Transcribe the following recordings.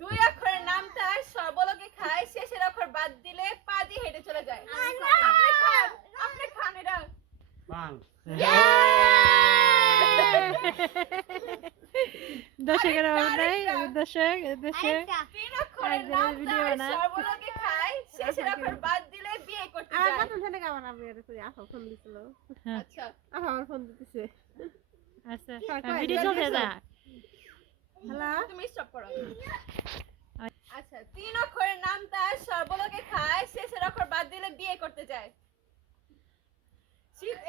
দুই অক্ষরের নামটা সর্বলোকে খায়, শেষের অক্ষর বাদ দিলে পা দিয়ে হেঁটে চলে যায়। আপনি খান এটা। দর্শকের অভাব নাই, দর্শক দর্শক তিন অক্ষরের নামটা সর্বলোকে খায়, শেষের অক্ষর বাদ দিলে বিয়ে করতে যায়। আচ্ছা আচ্ছা ভিডিও চলছে যা। তুমি স্টপ করো। আচ্ছা, তিন অক্ষরের নামটা সর্বলোকে খায়, শেষের অক্ষর বাদ দিলে বিয়ে করতে যায়।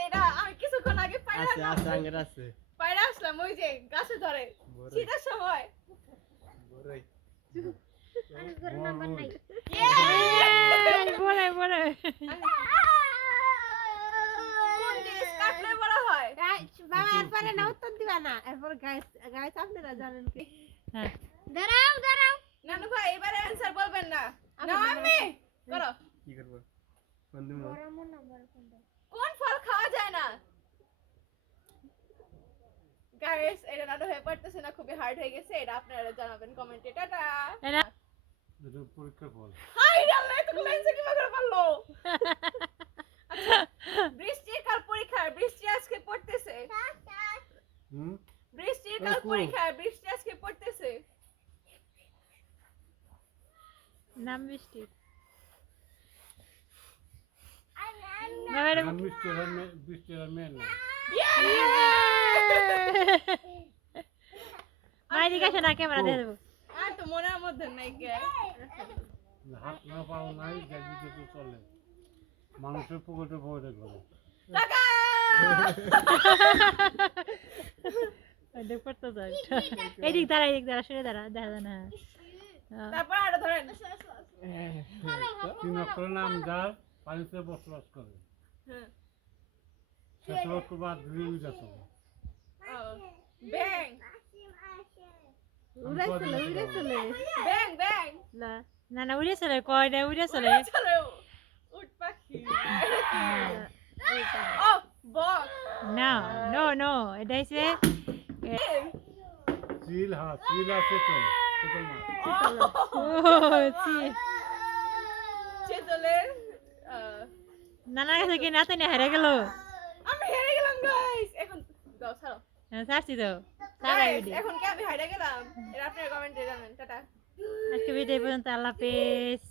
এটা আমি কিছুক্ষণ আগে পায়রা আসলাম ওই যে গাছে ধরে শীতের সময়। কোন জিনিস কাটলে বড় হয়? নানু ভাই এবারে অ্যানসার বলবেন না। না আমি করো। কোন ফল খাওয়া যায় না? গাইস এটা নাটক হয়ে পড়তেছে না, খুবই হার্ড হয়ে গেছে। এটা আপনারা জানাবেন কমেন্টে। টাটা। পরীক্ষা ফল হাই আল্লাহ, এতগুলো অ্যানসার কি করে পারলো? আচ্ছা, বৃষ্টির কাল পরীক্ষা, বৃষ্টি আজকে পড়তেছে। বৃষ্টির কাল পরীক্ষা, বৃষ্টি আজকে পড়তেছে। নাম বৃষ্টি। মাইদি কাছে না ক্যামেরা দিয়ে দেবো। আর তো মনের মধ্যে নাই কে। হাত না পাও নাই যাইতে তো চলে মানুষের পকেটে পকেটে করে টাকা দেখ পড়তে যাই। এদিক দাঁড়া সরে দাঁড়া দেখা যায় না। তারপর আরো ধরেন। তিন অক্ষরের নাম যার পানিতে বসবাস করে। হ্যাঁ। শেষ অক্ষর বাদ দিয়ে উঠে চলে। ব্যাং ব্যাং ব্যাং না না না উড়ে চলে কয় না উড়ে চলে। চলে উট পাখি। ও বক। না নো নো এটা হচ্ছে চিল চিল আছে তো চেতলের নানার কাছে কি নাতে নিয়ে হেরে গেল। আমি হেরে গেলাম গাইস। এখন দাও ছাড়ো। ছাড়ছি তো এখন কি আমি হেরে গেলাম? এটা আপনারা কমেন্টে জানান। টাটা। আজকে ভিডিও পর্যন্ত আল্লাহ হাফেজ।